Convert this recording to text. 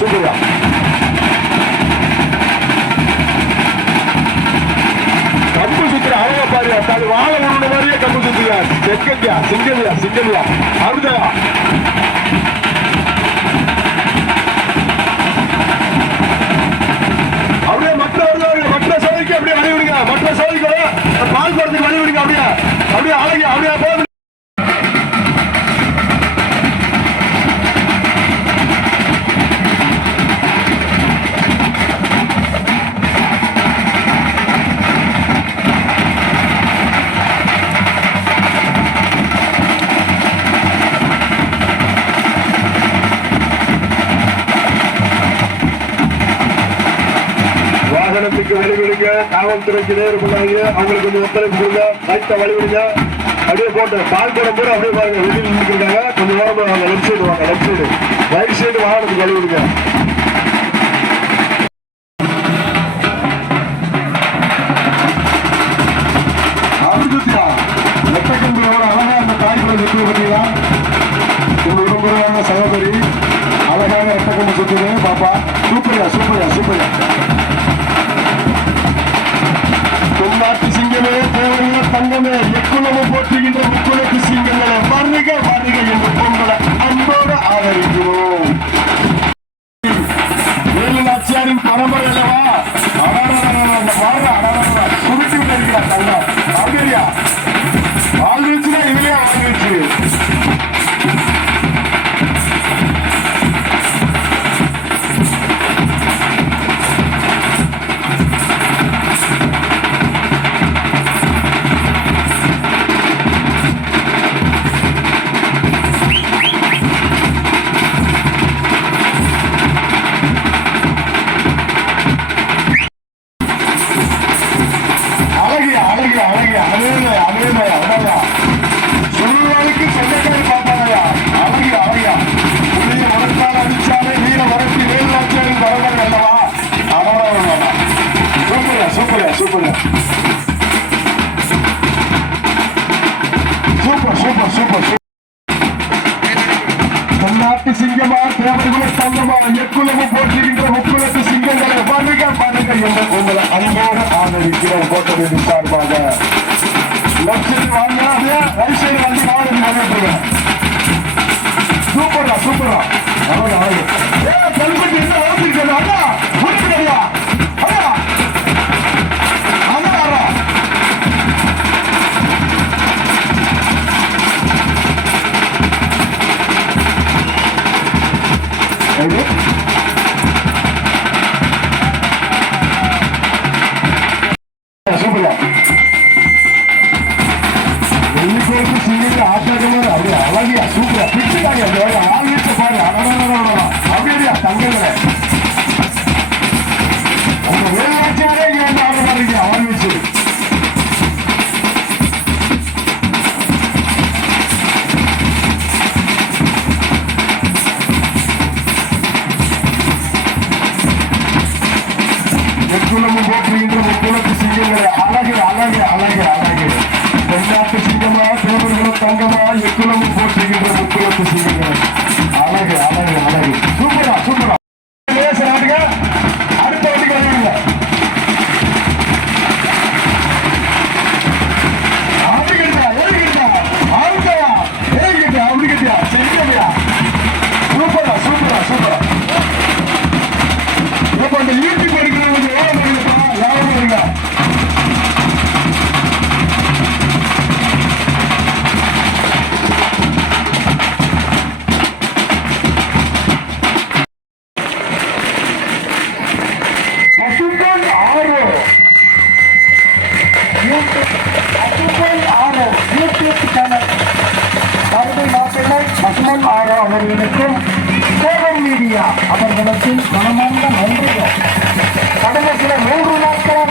சூப்பரியா. கம்பு சுத்துற அழகா பாரியா, அது வாழை உருண்ட மாதிரியே கம்பு சுத்துறியா. செக்கண்டியா, சிங்கலியா, சிங்கலியா, அருதயா. அப்படியே மற்ற சோதிக்கு அப்படியே வழி விடுங்க. மற்ற சோதிக்கு பால் போறதுக்கு வழி விடுங்க. அப்படியே அப்படியே அழகி அப்படியே போகுது. வாகனத்துக்கு வழிவிடுங்க. காவல்துறைக்கு நேர் பண்ணாங்க. அவங்களுக்கு கொஞ்சம் ஒத்துழைப்பு கொடுங்க. லைட்டா வழிவிடுங்க. அப்படியே போட்டு பால் போடும் போது அப்படியே பாருங்க. வெளியில் நிற்கிறாங்க. கொஞ்சம் ஓரமாக வாங்க. லெஃப்ட் சைடு வாங்க. லெஃப்ட் சைடு ரைட் சைடு வாகனத்துக்கு வழிவிடுங்க. அழகா அந்த தாய்க்குள்ள சுற்றி பார்த்தீங்களா? உங்க உடம்புறான சகோதரி அழகான ரெட்டக்கம்பு சுற்றுது பாப்பா. சூப்பரியா, சூப்பரியா, சூப்பரியா. தென்னாட்டு சிங்கமே, தேவையான தங்கமே, எக்குளமும் போற்றுகின்ற முக்குளத்து சிங்கங்களே, வருக வருக என்று பொங்கலை அன்போடு ஆதரிக்கிறோம். வேலுநாச்சியாரின் பரம்பரை அல்லவா? சுருட்டி விட்டிருக்கிறார் தங்கம். அப்படியா வாழ்ந்துச்சுன்னா இதுலயே வாழ்ந்துச்சு. தென்னாட்டு சிங்கமா, தேவர்குல தங்கமா, எக்குலமும் போற்றுகின்ற முக்குலத்து சிங்கங்களை வருக வருக என்ற உங்களை அன்போடு ஆதரிக்கிறோம். கோட்டை சார்பாக லெஃப்ட் சைடு வாங்க, ரைட் சைடு வந்து வாங்க. சூப்பரா, சூப்பரா. கல்வெட்டு என்ன வளர்ந்துருக்கா? அண்ணா முடியா? அண்ணா அண்ணா சூப்பரா. வெள்ளிக்கோட்டு சிங்க ஆட்டாக்கமாக அப்படியே அழகியா சூப்பரா பிடிச்சிட்டாங்க. ஆள் வீட்டு பாரு அப்படியா தங்கங்களை அந்த வேலையாச்சாரே இங்க வந்து ஆட மாட்டீங்க. அவன் வச்சு எக்குலமும் போற்றுகின்ற முக்குலத்து சிங்கங்களை அழகு அழகு அழகு அழகு. தென்னாட்டு சிங்கமா, தேவர்கள தங்கமா, எக்குலமும் போற்றுகின்ற முக்குலத்து சிங்கங்களை அழகு அழகு அழகு. சூப்பரா, சூப்பரா. நாட்டுங்க அடுத்த வண்டிக்கு வருவீங்க. அப்படிக்கிட்டா எழுதிக்கிட்டா ஆறுக்கையா எழுதிக்கிட்டா அப்படிக்கிட்டியா சரியா? சூப்பரா, சூப்பரா, சூப்பரா. இப்ப அந்த யூடியூப் எடுக்கிறவங்க எவ்வளவு வருங்கப்பா? யாரும் வருங்க. அவர்களுக்கும் சோகம் மீடியா அவர்களுக்கு மனமார்ந்த நன்றிகள். கடந்த சில 3 நாட்களாக